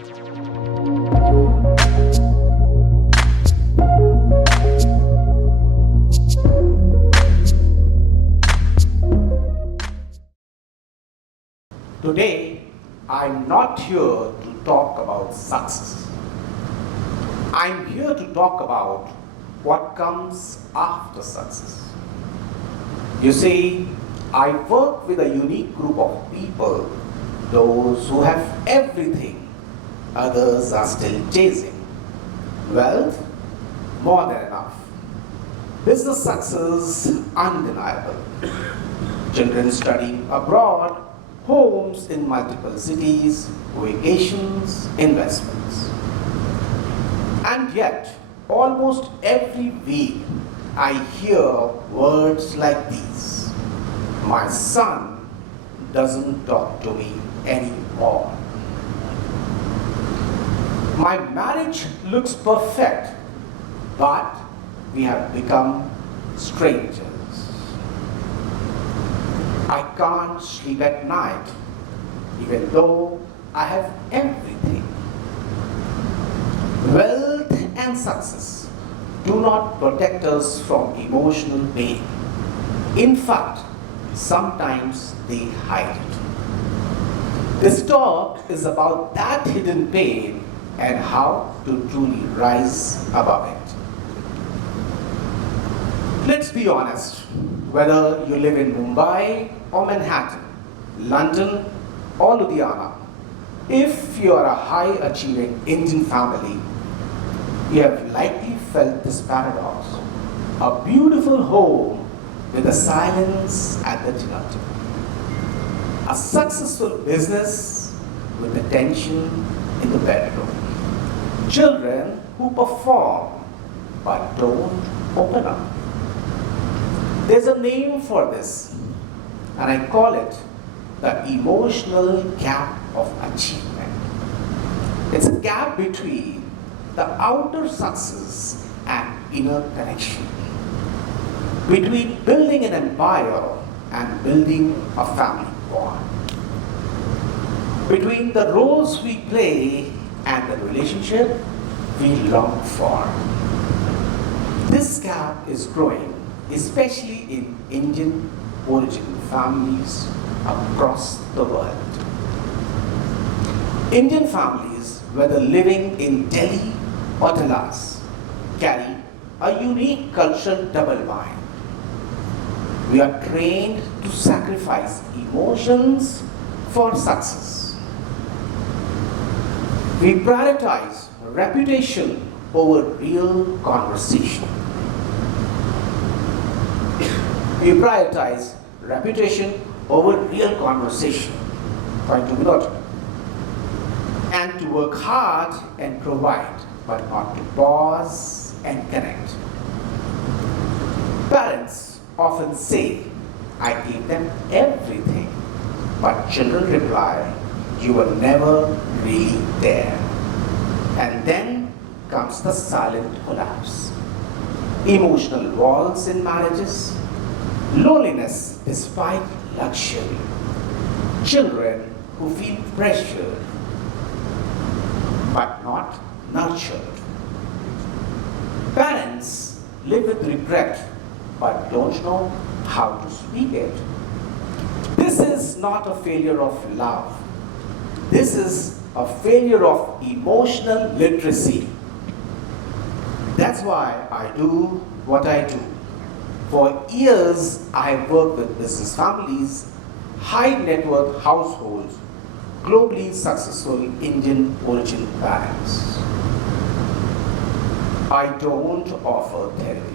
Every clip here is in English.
Today, I'm not here to talk about success. I'm here to talk about what comes after success. You see, I work with a unique group of people, those who have everything others are still chasing. Wealth, more than enough. Business success, undeniable. Children studying abroad, homes in multiple cities, vacations, investments. And yet, almost every week, I hear words like these. My son doesn't talk to me anymore. My marriage looks perfect, but we have become strangers. I can't sleep at night, even though I have everything. Wealth and success do not protect us from emotional pain. In fact, sometimes they hide it. This talk is about that hidden pain and how to truly rise above it. Let's be honest, whether you live in Mumbai or Manhattan, London or Ludhiana, if you are a high-achieving Indian family, you have likely felt this paradox. A beautiful home with a silence at the dinner table. A successful business with the tension in the bedroom. Children who perform but don't open up. There's a name for this, and I call it the emotional gap of achievement. It's a gap between the outer success and inner connection, between building an empire and building a family bond, between the roles we play and the relationship we long for. This gap is growing, especially in Indian origin families across the world. Indian families, whether living in Delhi or Dallas, carry a unique cultural double bind. We are trained to sacrifice emotions for success. We prioritize reputation over real conversation. We prioritize reputation over real conversation, trying to be logical, and to work hard and provide, but not to pause and connect. Parents often say, I gave them everything, but children reply, you were never really there. And then comes the silent collapse. Emotional walls in marriages, loneliness despite luxury, children who feel pressured but not nurtured. Parents live with regret but don't know how to speak it. This is not a failure of love. This is a failure of emotional literacy. That's why I do what I do. For years, I worked with business families, high net worth households, globally successful Indian origin parents. I don't offer therapy.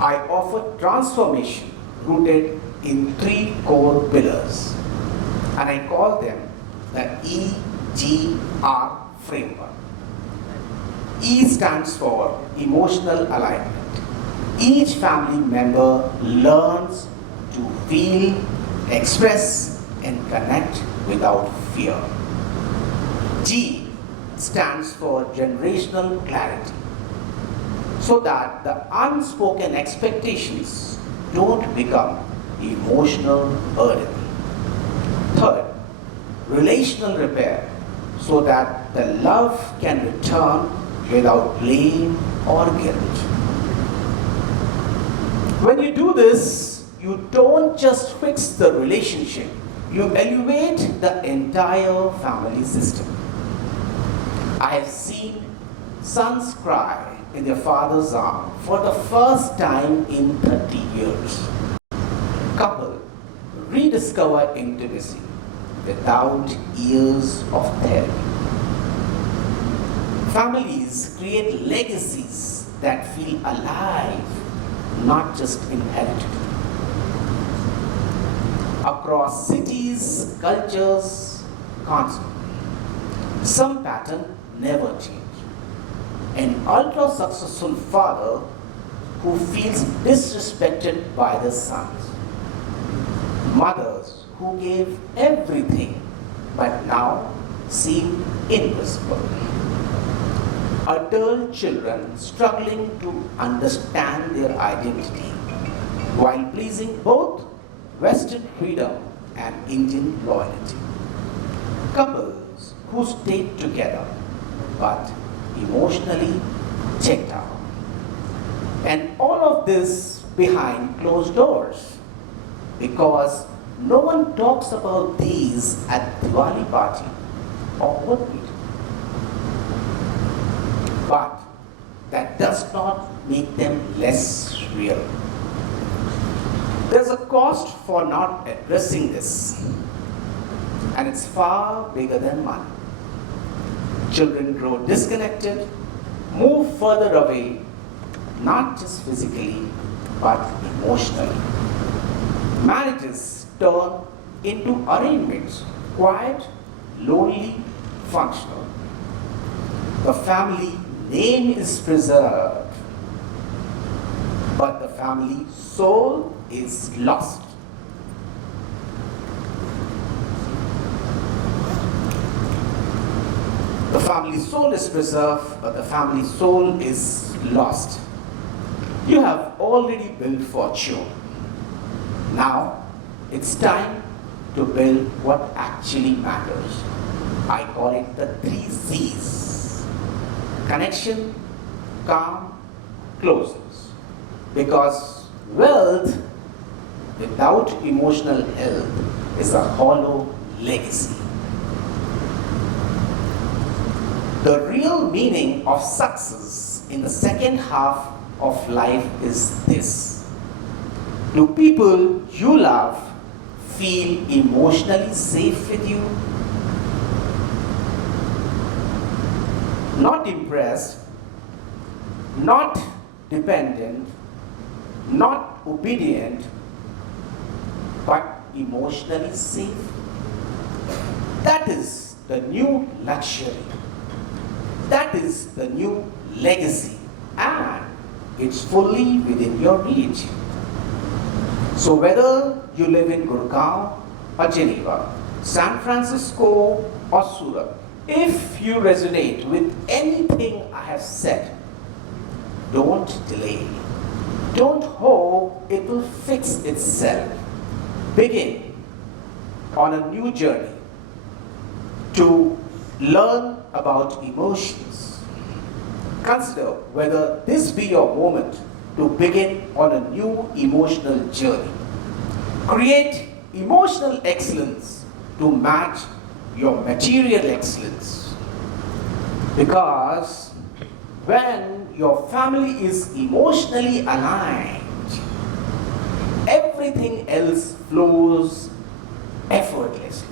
I offer transformation rooted in 3 core pillars, and I call them the EGR framework. E stands for emotional alignment. Each family member learns to feel, express, and connect without fear. G stands for generational clarity, so that the unspoken expectations don't become emotional burden. Third, relational repair, so that the love can return without blame or guilt. When you do this, you don't just fix the relationship, you elevate the entire family system. I have seen sons cry in their father's arm for the first time in 30 years. Couple rediscover intimacy without years of therapy. Families create legacies that feel alive, not just inherited. Across cities, cultures, continents, some pattern never change. An ultra successful father who feels disrespected by the sons. Mothers who gave everything but now seem invisible. Adult children struggling to understand their identity while pleasing both Western freedom and Indian loyalty. Couples who stayed together but emotionally checked out. And all of this behind closed doors, because no one talks about these at Diwali party or work meeting. But that does not make them less real. There's a cost for not addressing this, and it's far bigger than money. Children grow disconnected, move further away, not just physically, but emotionally. Marriages turn into arrangements, quiet, lonely, functional. The family name is preserved, but the family soul is lost. The family soul is preserved, but the family soul is lost. You have already built fortune. Now it's time to build what actually matters. I call it the 3 C's: connection, calm, closeness. Because wealth without emotional health is a hollow legacy. The real meaning of success in the second half of life is this: do people you love feel emotionally safe with you? Not impressed, not dependent, not obedient, but emotionally safe? That is the new luxury. That is the new legacy, and it's fully within your reach. So whether you live in Gurgaon or Geneva, San Francisco or Surat, if you resonate with anything I have said, don't delay. Don't hope it will fix itself. Begin on a new journey to learn about emotions. Consider whether this be your moment to begin on a new emotional journey. Create emotional excellence to match your material excellence. Because when your family is emotionally aligned, everything else flows effortlessly.